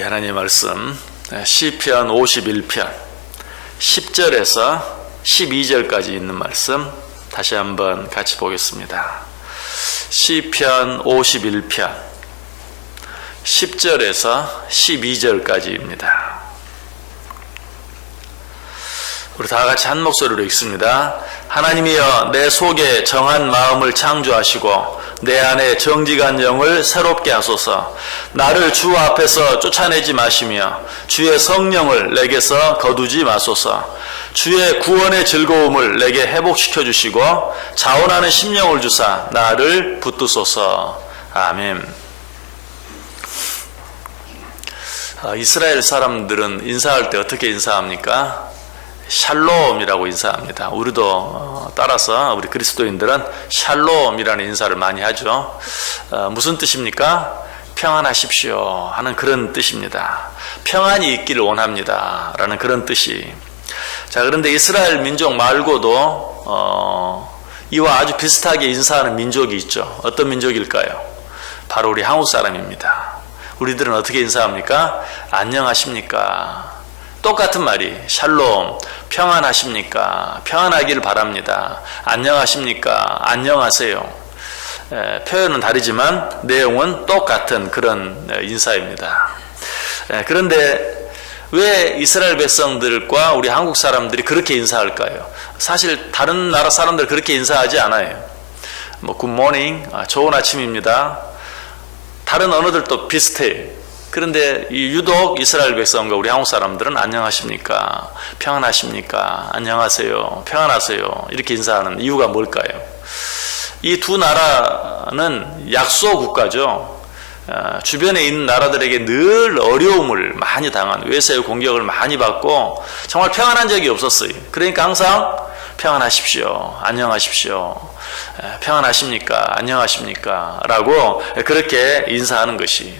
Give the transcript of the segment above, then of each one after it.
우리 하나님 말씀 시편 51편 10절에서 12절까지 있는 말씀 다시 한번 같이 보겠습니다. 시편 51편 10절에서 12절까지입니다. 우리 다 같이 한 목소리로 읽습니다. 하나님이여, 내 속에 정한 마음을 창조하시고 내 안에 정직한 영을 새롭게 하소서. 나를 주 앞에서 쫓아내지 마시며 주의 성령을 내게서 거두지 마소서. 주의 구원의 즐거움을 내게 회복시켜 주시고 자원하는 심령을 주사 나를 붙드소서. 아멘. 이스라엘 사람들은 인사할 때 어떻게 인사합니까? 샬롬이라고 인사합니다. 우리도 따라서 우리 그리스도인들은 샬롬이라는 인사를 많이 하죠. 무슨 뜻입니까? 평안하십시오 하는 그런 뜻입니다. 평안이 있기를 원합니다 라는 그런 뜻이. 자, 그런데 이스라엘 민족 말고도 이와 아주 비슷하게 인사하는 민족이 있죠. 어떤 민족일까요? 바로 우리 한국 사람입니다. 우리들은 어떻게 인사합니까? 안녕하십니까? 똑같은 말이 샬롬, 평안하십니까? 평안하기를 바랍니다. 안녕하십니까? 안녕하세요. 표현은 다르지만 내용은 똑같은 그런 인사입니다. 그런데 왜 이스라엘 백성들과 우리 한국 사람들이 그렇게 인사할까요? 사실 다른 나라 사람들 그렇게 인사하지 않아요. 굿모닝, 좋은 아침입니다. 다른 언어들도 비슷해요. 그런데 유독 이스라엘 백성과 우리 한국 사람들은 안녕하십니까? 평안하십니까? 안녕하세요. 평안하세요. 이렇게 인사하는 이유가 뭘까요? 이 두 나라는 약소 국가죠. 주변에 있는 나라들에게 늘 어려움을 많이 당한, 외세의 공격을 많이 받고 정말 평안한 적이 없었어요. 그러니까 항상 평안하십시오. 안녕하십시오. 평안하십니까? 안녕하십니까? 라고 그렇게 인사하는 것이.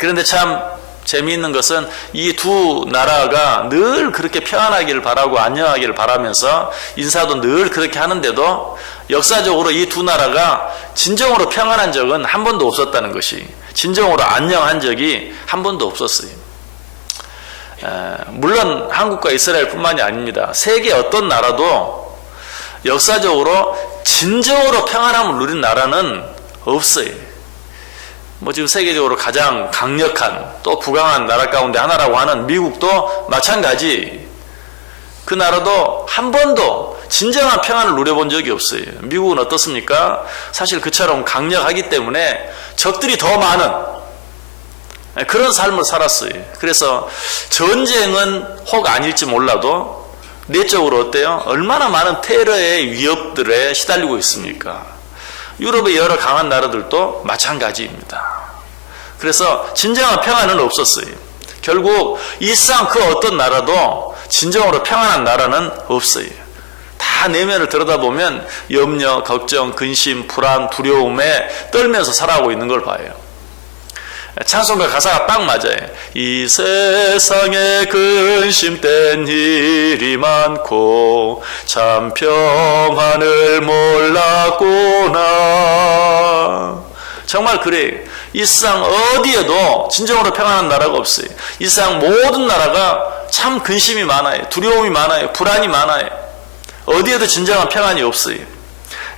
그런데 참 재미있는 것은 이 두 나라가 늘 그렇게 평안하기를 바라고 안녕하기를 바라면서 인사도 늘 그렇게 하는데도 역사적으로 이 두 나라가 진정으로 평안한 적은 한 번도 없었다는 것이, 진정으로 안녕한 적이 한 번도 없었어요. 물론 한국과 이스라엘뿐만이 아닙니다. 세계 어떤 나라도 역사적으로 진정으로 평안함을 누린 나라는 없어요. 지금 세계적으로 가장 강력한 또 부강한 나라 가운데 하나라고 하는 미국도 마찬가지. 그 나라도 한 번도 진정한 평안을 누려본 적이 없어요. 미국은 어떻습니까? 사실 그처럼 강력하기 때문에 적들이 더 많은 그런 삶을 살았어요. 그래서 전쟁은 혹 아닐지 몰라도 내적으로 어때요? 얼마나 많은 테러의 위협들에 시달리고 있습니까? 유럽의 여러 강한 나라들도 마찬가지입니다. 그래서 진정한 평안은 없었어요. 결국 이 세상 그 어떤 나라도 진정으로 평안한 나라는 없어요. 다 내면을 들여다보면 염려, 걱정, 근심, 불안, 두려움에 떨면서 살아가고 있는 걸 봐요. 찬송가 가사가 딱 맞아요. 이 세상에 근심된 일이 많고 참 평안을 몰랐구나. 정말 그래요. 이 세상 어디에도 진정으로 평안한 나라가 없어요. 이 세상 모든 나라가 참 근심이 많아요. 두려움이 많아요. 불안이 많아요. 어디에도 진정한 평안이 없어요.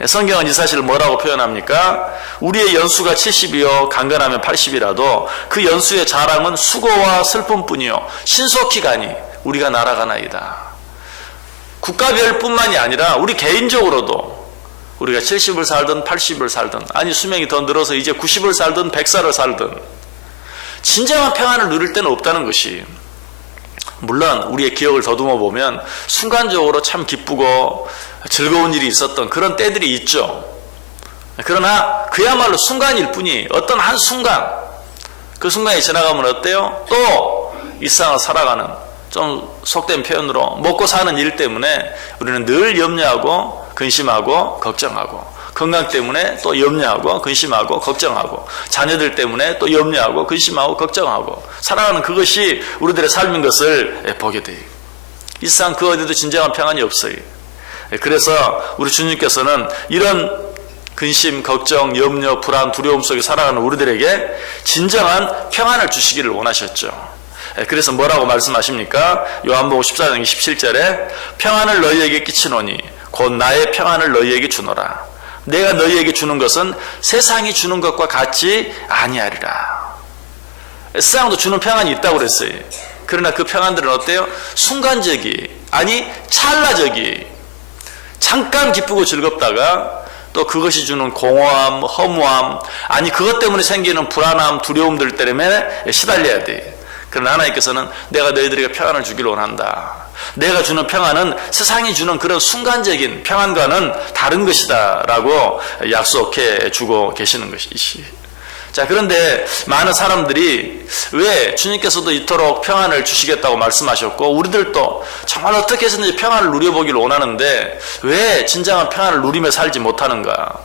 성경은 이 사실을 뭐라고 표현합니까? 우리의 연수가 70이요 강건하면 80이라도 그 연수의 자랑은 수고와 슬픔뿐이요 신속히 가니 우리가 날아가나이다. 국가별뿐만이 아니라 우리 개인적으로도 우리가 70을 살든 80을 살든, 아니 수명이 더 늘어서 이제 90을 살든 100살을 살든 진정한 평안을 누릴 때는 없다는 것이. 물론 우리의 기억을 더듬어 보면 순간적으로 참 기쁘고 즐거운 일이 있었던 그런 때들이 있죠. 그러나 그야말로 순간일 뿐이, 어떤 한 순간, 그 순간이 지나가면 어때요? 또 이 세상을 살아가는, 좀 속된 표현으로 먹고 사는 일 때문에 우리는 늘 염려하고 근심하고 걱정하고, 건강 때문에 또 염려하고 근심하고 걱정하고, 자녀들 때문에 또 염려하고 근심하고 걱정하고 살아가는 그것이 우리들의 삶인 것을 보게 돼요. 이 세상 그 어디도 진정한 평안이 없어요. 그래서 우리 주님께서는 이런 근심, 걱정, 염려, 불안, 두려움 속에 살아가는 우리들에게 진정한 평안을 주시기를 원하셨죠. 그래서 뭐라고 말씀하십니까? 요한복음 14장 27절에 평안을 너희에게 끼치노니 곧 나의 평안을 너희에게 주노라. 내가 너희에게 주는 것은 세상이 주는 것과 같지 아니하리라. 세상도 주는 평안이 있다고 그랬어요. 그러나 그 평안들은 어때요? 순간적이, 아니 찰나적이, 잠깐 기쁘고 즐겁다가 또 그것이 주는 공허함, 허무함, 아니 그것 때문에 생기는 불안함, 두려움들 때문에 시달려야 돼. 그러나 하나님께서는 내가 너희들에게 평안을 주기를 원한다. 내가 주는 평안은 세상이 주는 그런 순간적인 평안과는 다른 것이다 라고 약속해 주고 계시는 것이지. 자, 그런데 많은 사람들이 왜 주님께서도 이토록 평안을 주시겠다고 말씀하셨고 우리들도 정말 어떻게 해서든지 평안을 누려보기를 원하는데 왜 진정한 평안을 누리며 살지 못하는가?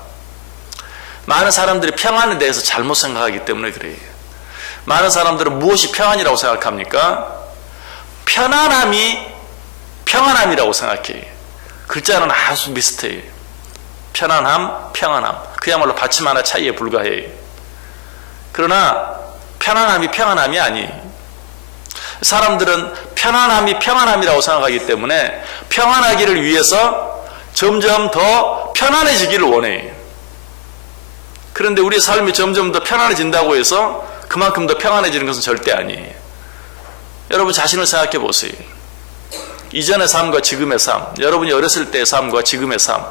많은 사람들이 평안에 대해서 잘못 생각하기 때문에 그래요. 많은 사람들은 무엇이 평안이라고 생각합니까? 편안함이 평안함이라고 생각해요. 글자는 아주 비슷해요. 편안함, 평안함. 그야말로 받침 하나 차이에 불과해요. 그러나 편안함이 평안함이 아니에요. 사람들은 편안함이 평안함이라고 생각하기 때문에 평안하기를 위해서 점점 더 편안해지기를 원해요. 그런데 우리의 삶이 점점 더 편안해진다고 해서 그만큼 더 평안해지는 것은 절대 아니에요. 여러분 자신을 생각해 보세요. 이전의 삶과 지금의 삶, 여러분이 어렸을 때의 삶과 지금의 삶,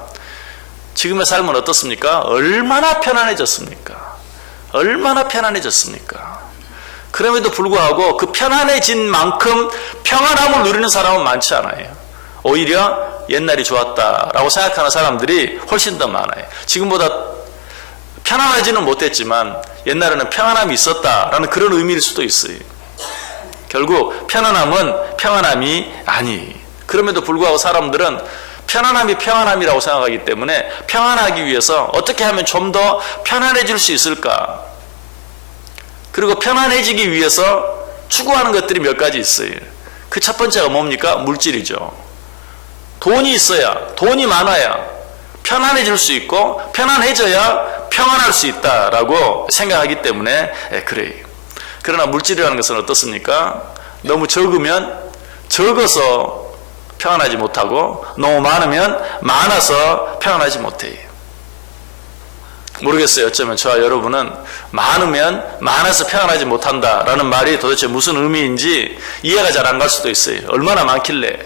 지금의 삶은 어떻습니까? 얼마나 편안해졌습니까? 얼마나 편안해졌습니까? 그럼에도 불구하고 그 편안해진 만큼 평안함을 누리는 사람은 많지 않아요. 오히려 옛날이 좋았다라고 생각하는 사람들이 훨씬 더 많아요. 지금보다 편안하지는 못했지만 옛날에는 평안함이 있었다라는 그런 의미일 수도 있어요. 결국 편안함은 평안함이 아니. 그럼에도 불구하고 사람들은 편안함이 평안함이라고 생각하기 때문에 평안하기 위해서 어떻게 하면 좀 더 편안해질 수 있을까? 그리고 편안해지기 위해서 추구하는 것들이 몇 가지 있어요. 그 첫 번째가 뭡니까? 물질이죠. 돈이 있어야, 돈이 많아야 편안해질 수 있고 편안해져야 평안할 수 있다라고 생각하기 때문에 그래요. 그러나 물질이라는 것은 어떻습니까? 너무 적으면 적어서 평안하지 못하고 너무 많으면 많아서 평안하지 못해요. 모르겠어요. 어쩌면 저와 여러분은 많으면 많아서 평안하지 못한다라는 말이 도대체 무슨 의미인지 이해가 잘 안 갈 수도 있어요. 얼마나 많길래.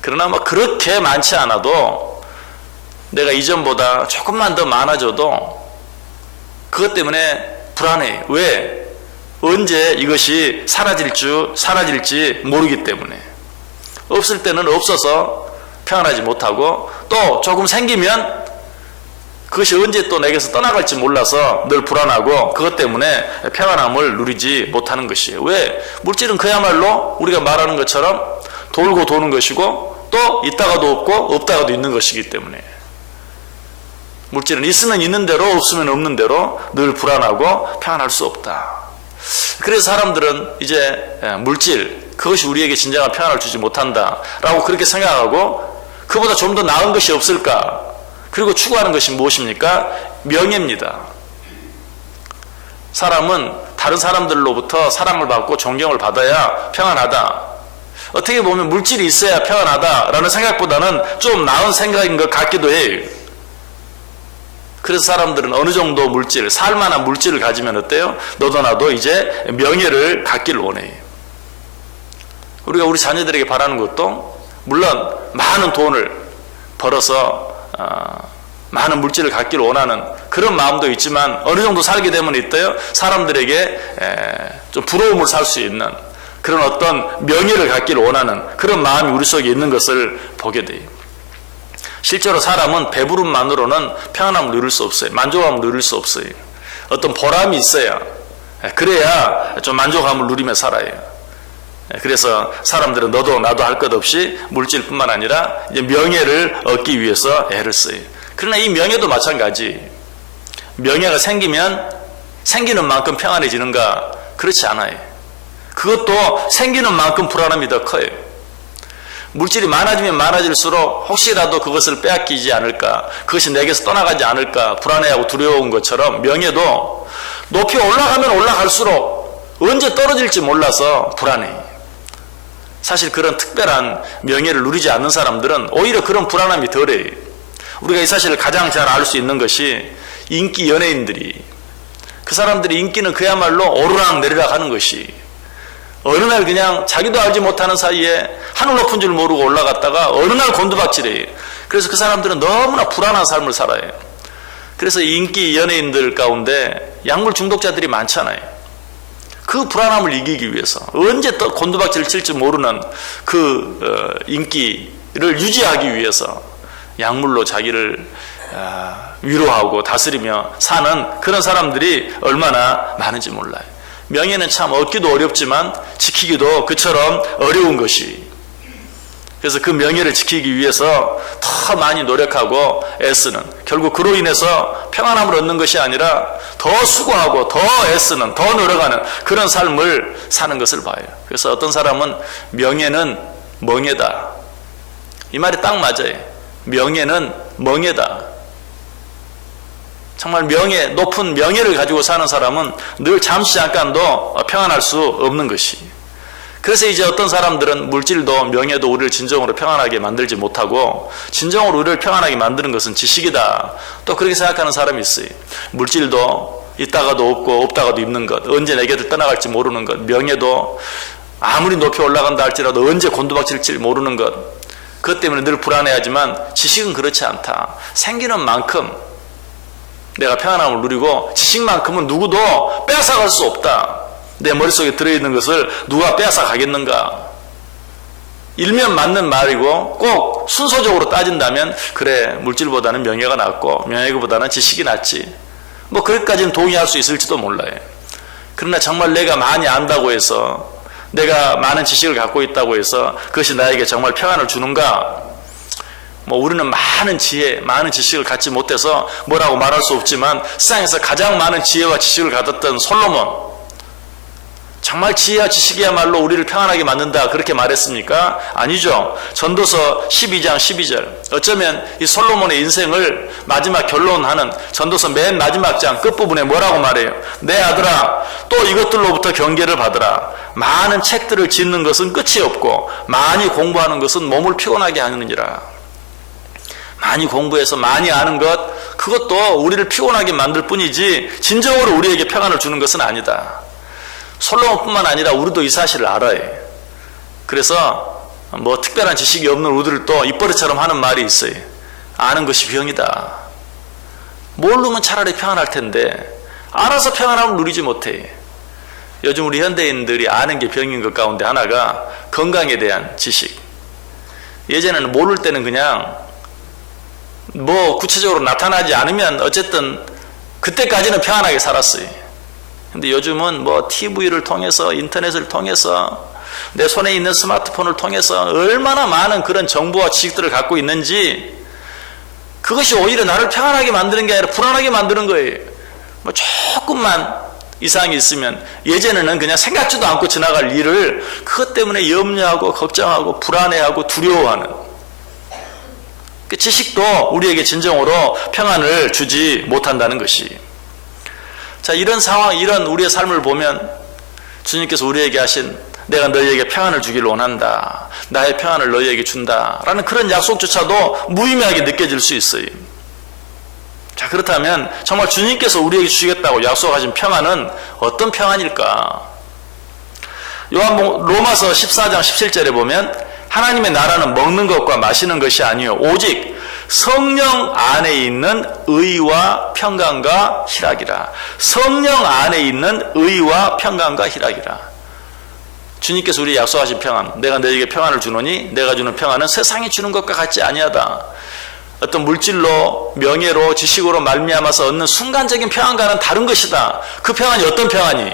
그러나 뭐 그렇게 많지 않아도 내가 이전보다 조금만 더 많아져도 그것 때문에 불안해요. 왜? 언제 이것이 사라질지 모르기 때문에. 없을 때는 없어서 평안하지 못하고 또 조금 생기면 그것이 언제 또 내게서 떠나갈지 몰라서 늘 불안하고 그것 때문에 평안함을 누리지 못하는 것이에요. 왜? 물질은 그야말로 우리가 말하는 것처럼 돌고 도는 것이고 또 있다가도 없고 없다가도 있는 것이기 때문에 물질은 있으면 있는 대로 없으면 없는 대로 늘 불안하고 평안할 수 없다. 그래서 사람들은 이제 물질, 그것이 우리에게 진정한 평안을 주지 못한다라고 그렇게 생각하고 그보다 좀 더 나은 것이 없을까? 그리고 추구하는 것이 무엇입니까? 명예입니다. 사람은 다른 사람들로부터 사랑을 받고 존경을 받아야 평안하다. 어떻게 보면 물질이 있어야 평안하다라는 생각보다는 좀 나은 생각인 것 같기도 해요. 그래서 사람들은 어느 정도 물질, 살만한 물질을 가지면 어때요? 너도 나도 이제 명예를 갖기를 원해요. 우리가 우리 자녀들에게 바라는 것도 물론 많은 돈을 벌어서 많은 물질을 갖기를 원하는 그런 마음도 있지만 어느 정도 살게 되면 있대요. 사람들에게 좀 부러움을 살 수 있는 그런 어떤 명예를 갖기를 원하는 그런 마음이 우리 속에 있는 것을 보게 돼요. 실제로 사람은 배부름만으로는 평안함을 누릴 수 없어요. 만족함을 누릴 수 없어요. 어떤 보람이 있어야, 그래야 좀 만족함을 누리며 살아요. 그래서 사람들은 너도 나도 할 것 없이 물질뿐만 아니라 이제 명예를 얻기 위해서 애를 써요. 그러나 이 명예도 마찬가지. 명예가 생기면 생기는 만큼 평안해지는가? 그렇지 않아요. 그것도 생기는 만큼 불안함이 더 커요. 물질이 많아지면 많아질수록 혹시라도 그것을 빼앗기지 않을까, 그것이 내게서 떠나가지 않을까 불안해하고 두려운 것처럼 명예도 높이 올라가면 올라갈수록 언제 떨어질지 몰라서 불안해. 사실 그런 특별한 명예를 누리지 않는 사람들은 오히려 그런 불안함이 덜해. 우리가 이 사실을 가장 잘 알 수 있는 것이 인기 연예인들이, 그 사람들이 인기는 그야말로 오르락 내리락 하는 것이, 어느 날 그냥 자기도 알지 못하는 사이에 하늘 높은 줄 모르고 올라갔다가 어느 날 곤두박질해. 그래서 그 사람들은 너무나 불안한 삶을 살아요. 그래서 인기 연예인들 가운데 약물 중독자들이 많잖아요. 그 불안함을 이기기 위해서 언제 또 곤두박질을 칠지 모르는 그 인기를 유지하기 위해서 약물로 자기를 위로하고 다스리며 사는 그런 사람들이 얼마나 많은지 몰라요. 명예는 참 얻기도 어렵지만 지키기도 그처럼 어려운 것이, 그래서 그 명예를 지키기 위해서 더 많이 노력하고 애쓰는, 결국 그로 인해서 평안함을 얻는 것이 아니라 더 수고하고 더 애쓰는, 더 노력하는 그런 삶을 사는 것을 봐요. 그래서 어떤 사람은 명예는 멍해다, 이 말이 딱 맞아요. 명예는 멍해다. 정말 명예, 높은 명예를 가지고 사는 사람은 늘 잠시 잠깐도 평안할 수 없는 것이. 그래서 이제 어떤 사람들은 물질도 명예도 우리를 진정으로 평안하게 만들지 못하고, 진정으로 우리를 평안하게 만드는 것은 지식이다, 또 그렇게 생각하는 사람이 있어요. 물질도 있다가도 없고 없다가도 있는 것, 언제 내게를 떠나갈지 모르는 것, 명예도 아무리 높이 올라간다 할지라도 언제 곤두박질지 모르는 것, 그것 때문에 늘 불안해하지만 지식은 그렇지 않다. 생기는 만큼 내가 평안함을 누리고 지식만큼은 누구도 빼앗아갈 수 없다. 내 머릿속에 들어있는 것을 누가 빼앗아가겠는가. 일면 맞는 말이고 꼭 순서적으로 따진다면 그래, 물질보다는 명예가 낫고 명예보다는 지식이 낫지, 뭐 그것까지는 동의할 수 있을지도 몰라요. 그러나 정말 내가 많이 안다고 해서, 내가 많은 지식을 갖고 있다고 해서 그것이 나에게 정말 평안을 주는가? 뭐 우리는 많은 지혜, 많은 지식을 갖지 못해서 뭐라고 말할 수 없지만, 세상에서 가장 많은 지혜와 지식을 가졌던 솔로몬, 정말 지혜와 지식이야말로 우리를 평안하게 만든다, 그렇게 말했습니까? 아니죠. 전도서 12장 12절, 어쩌면 이 솔로몬의 인생을 마지막 결론하는 전도서 맨 마지막 장 끝부분에 뭐라고 말해요? 내 아들아, 또 이것들로부터 경계를 받으라. 많은 책들을 짓는 것은 끝이 없고 많이 공부하는 것은 몸을 피곤하게 하느니라. 많이 공부해서 많이 아는 것, 그것도 우리를 피곤하게 만들 뿐이지 진정으로 우리에게 평안을 주는 것은 아니다. 솔로몬뿐만 아니라 우리도 이 사실을 알아요. 그래서 뭐 특별한 지식이 없는 우리들도 입버릇처럼 하는 말이 있어요. 아는 것이 병이다. 모르면 차라리 평안할 텐데 알아서 평안함을 누리지 못해. 요즘 우리 현대인들이 아는 게 병인 것 가운데 하나가 건강에 대한 지식. 예전에는 모를 때는 그냥 뭐 구체적으로 나타나지 않으면 어쨌든 그때까지는 평안하게 살았어요. 근데 요즘은 뭐 TV를 통해서, 인터넷을 통해서, 내 손에 있는 스마트폰을 통해서 얼마나 많은 그런 정보와 지식들을 갖고 있는지, 그것이 오히려 나를 평안하게 만드는 게 아니라 불안하게 만드는 거예요. 뭐 조금만 이상이 있으면 예전에는 그냥 생각지도 않고 지나갈 일을 그것 때문에 염려하고 걱정하고 불안해하고 두려워하는, 그 지식도 우리에게 진정으로 평안을 주지 못한다는 것이. 자, 이런 상황, 이런 우리의 삶을 보면 주님께서 우리에게 하신 내가 너희에게 평안을 주기를 원한다, 나의 평안을 너희에게 준다 라는 그런 약속조차도 무의미하게 느껴질 수 있어요. 자, 그렇다면 정말 주님께서 우리에게 주시겠다고 약속하신 평안은 어떤 평안일까? 로마서 14장 17절에 보면 하나님의 나라는 먹는 것과 마시는 것이 아니요 오직 성령 안에 있는 의와 평강과 희락이라. 성령 안에 있는 의와 평강과 희락이라. 주님께서 우리에게 약속하신 평안, 내가 너에게 평안을 주노니 내가 주는 평안은 세상이 주는 것과 같지 아니하다. 어떤 물질로, 명예로, 지식으로 말미암아서 얻는 순간적인 평안과는 다른 것이다. 그 평안이 어떤 평안이?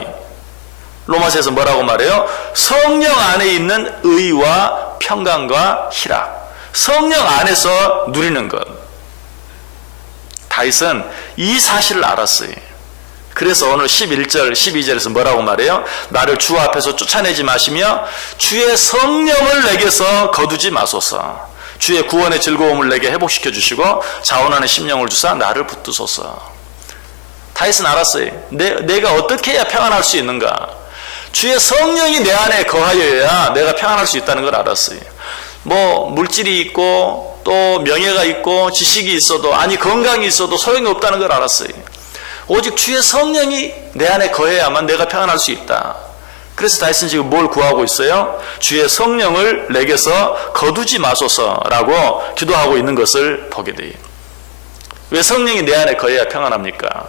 로마서에서 뭐라고 말해요? 성령 안에 있는 의와 평강과 희락. 성령 안에서 누리는 것. 다윗은 이 사실을 알았어요. 그래서 오늘 11절, 12절에서 뭐라고 말해요? 나를 주 앞에서 쫓아내지 마시며 주의 성령을 내게서 거두지 마소서. 주의 구원의 즐거움을 내게 회복시켜 주시고 자원하는 심령을 주사 나를 붙드소서. 다윗은 알았어요. 내가 어떻게 해야 평안할 수 있는가? 주의 성령이 내 안에 거하여야 내가 평안할 수 있다는 걸 알았어요. 뭐 물질이 있고 또 명예가 있고 지식이 있어도 아니 건강이 있어도 소용이 없다는 걸 알았어요. 오직 주의 성령이 내 안에 거해야만 내가 평안할 수 있다. 그래서 다윗은 지금 뭘 구하고 있어요? 주의 성령을 내게서 거두지 마소서라고 기도하고 있는 것을 보게 돼요. 왜 성령이 내 안에 거해야 평안합니까?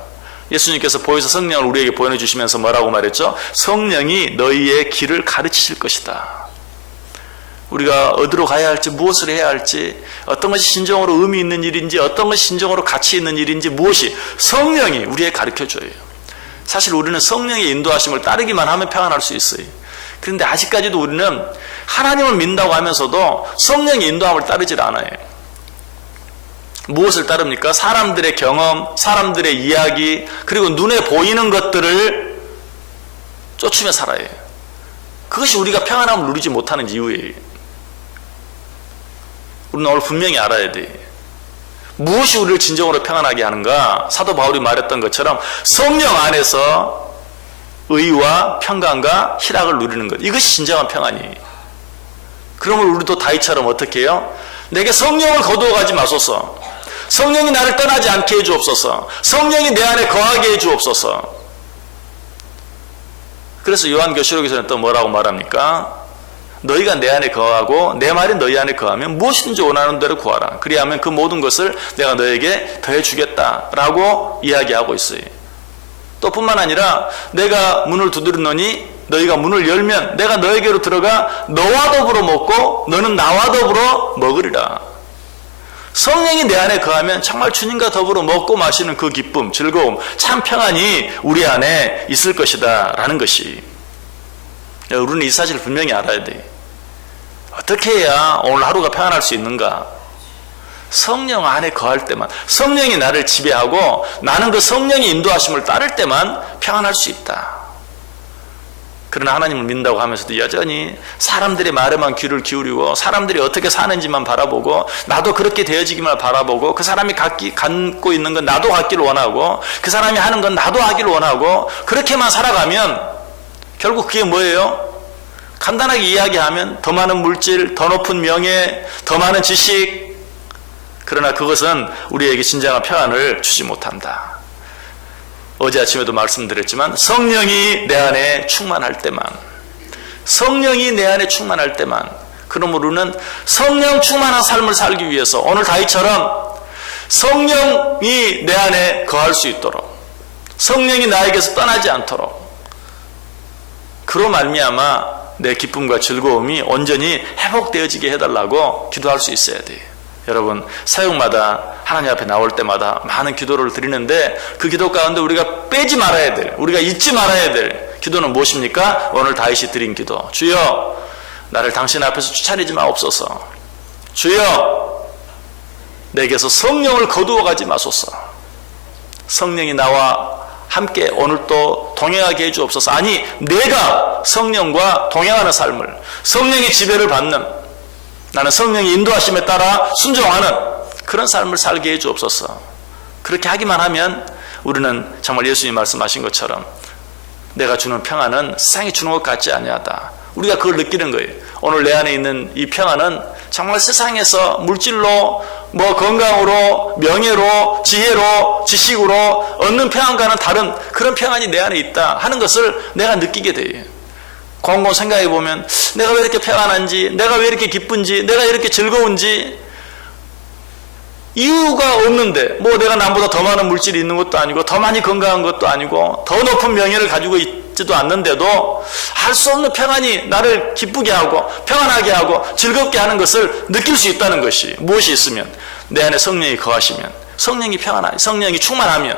예수님께서 보혜사 성령을 우리에게 보내주시면서 뭐라고 말했죠? 성령이 너희의 길을 가르치실 것이다. 우리가 어디로 가야 할지, 무엇을 해야 할지, 어떤 것이 진정으로 의미 있는 일인지, 어떤 것이 진정으로 가치 있는 일인지, 무엇이 성령이 우리에게 가르쳐줘요. 사실 우리는 성령의 인도하심을 따르기만 하면 평안할 수 있어요. 그런데 아직까지도 우리는 하나님을 믿는다고 하면서도 성령의 인도함을 따르질 않아요. 무엇을 따릅니까? 사람들의 경험, 사람들의 이야기, 그리고 눈에 보이는 것들을 쫓으며 살아요. 그것이 우리가 평안함을 누리지 못하는 이유예요. 우리는 오늘 분명히 알아야 돼. 무엇이 우리를 진정으로 평안하게 하는가? 사도 바울이 말했던 것처럼 성령 안에서 의와 평강과 희락을 누리는 것. 이것이 진정한 평안이에요. 그러면 우리도 다윗처럼 어떻게 해요? 내게 성령을 거두어가지 마소서. 성령이 나를 떠나지 않게 해주옵소서. 성령이 내 안에 거하게 해주옵소서. 그래서 요한계시록에서는 또 뭐라고 말합니까? 너희가 내 안에 거하고 내 말이 너희 안에 거하면 무엇이든지 원하는 대로 구하라. 그리하면 그 모든 것을 내가 너에게 더해주겠다라고 이야기하고 있어요. 또 뿐만 아니라 내가 문을 두드리노니 너희가 문을 열면 내가 너에게로 들어가 너와 더불어 먹고 너는 나와 더불어 먹으리라. 성령이 내 안에 거하면 정말 주님과 더불어 먹고 마시는 그 기쁨, 즐거움, 참 평안이 우리 안에 있을 것이다 라는 것이, 우리는 이 사실을 분명히 알아야 돼. 어떻게 해야 오늘 하루가 평안할 수 있는가? 성령 안에 거할 때만, 성령이 나를 지배하고 나는 그 성령의 인도하심을 따를 때만 평안할 수 있다. 그러나 하나님을 믿는다고 하면서도 여전히 사람들의 말에만 귀를 기울이고 사람들이 어떻게 사는지만 바라보고 나도 그렇게 되어지기만 바라보고 그 사람이 갖고 있는 건 나도 갖기를 원하고 그 사람이 하는 건 나도 하기를 원하고 그렇게만 살아가면 결국 그게 뭐예요? 간단하게 이야기하면 더 많은 물질, 더 높은 명예, 더 많은 지식, 그러나 그것은 우리에게 진정한 평안을 주지 못한다. 어제 아침에도 말씀드렸지만 성령이 내 안에 충만할 때만, 성령이 내 안에 충만할 때만, 그러므로 우리는 성령 충만한 삶을 살기 위해서 오늘 다윗처럼 성령이 내 안에 거할 수 있도록, 성령이 나에게서 떠나지 않도록, 그로 말미암아 내 기쁨과 즐거움이 온전히 회복되어지게 해달라고 기도할 수 있어야 돼요. 여러분, 사역마다 하나님 앞에 나올 때마다 많은 기도를 드리는데 그 기도 가운데 우리가 빼지 말아야 될, 우리가 잊지 말아야 될 기도는 무엇입니까? 오늘 다윗이 드린 기도. 주여, 나를 당신 앞에서 쫓아내지 마옵소서. 주여, 내게서 성령을 거두어 가지 마소서. 성령이 나와 함께 오늘 또 동행하게 해주옵소서. 아니, 내가 성령과 동행하는 삶을, 성령의 지배를 받는, 나는 성령의 인도하심에 따라 순종하는 그런 삶을 살게 해주옵소서. 그렇게 하기만 하면 우리는 정말 예수님이 말씀하신 것처럼 내가 주는 평안은 세상이 주는 것 같지 아니하다. 우리가 그걸 느끼는 거예요. 오늘 내 안에 있는 이 평안은 정말 세상에서 물질로, 건강으로, 명예로, 지혜로, 지식으로 얻는 평안과는 다른 그런 평안이 내 안에 있다 하는 것을 내가 느끼게 돼요. 곰곰 생각해 보면 내가 왜 이렇게 평안한지, 내가 왜 이렇게 기쁜지, 내가 이렇게 즐거운지 이유가 없는데, 내가 남보다 더 많은 물질이 있는 것도 아니고 더 많이 건강한 것도 아니고 더 높은 명예를 가지고 있지도 않는데도 알 수 없는 평안이 나를 기쁘게 하고 평안하게 하고 즐겁게 하는 것을 느낄 수 있다는 것이, 무엇이 있으면, 내 안에 성령이 거하시면, 성령이 평안하면, 성령이 충만하면,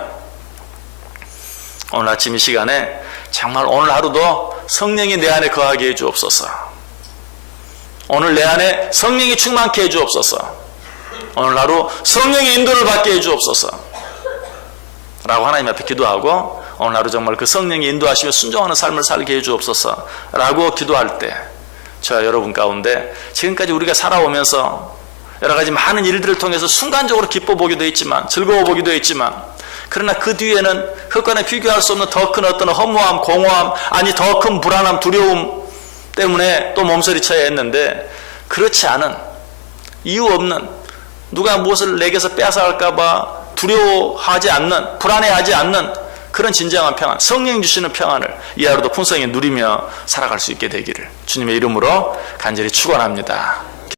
오늘 아침 이 시간에 정말 오늘 하루도 성령이 내 안에 거하게 해주옵소서. 오늘 내 안에 성령이 충만케 해주옵소서. 오늘 하루 성령의 인도를 받게 해주옵소서 라고 하나님 앞에 기도하고 오늘 하루 정말 그 성령이 인도하시며 순종하는 삶을 살게 해주옵소서 라고 기도할 때 저와 여러분 가운데 지금까지 우리가 살아오면서 여러 가지 많은 일들을 통해서 순간적으로 기뻐 보기도 했지만 즐거워 보기도 했지만 그러나 그 뒤에는 그것과는 비교할 수 없는 더 큰 어떤 허무함, 공허함, 아니 더 큰 불안함, 두려움 때문에 또 몸서리쳐야 했는데 그렇지 않은, 이유 없는, 누가 무엇을 내게서 빼앗아갈까 봐 두려워하지 않는, 불안해하지 않는 그런 진정한 평안, 성령 주시는 평안을 이 하루도 풍성히 누리며 살아갈 수 있게 되기를 주님의 이름으로 간절히 축원합니다.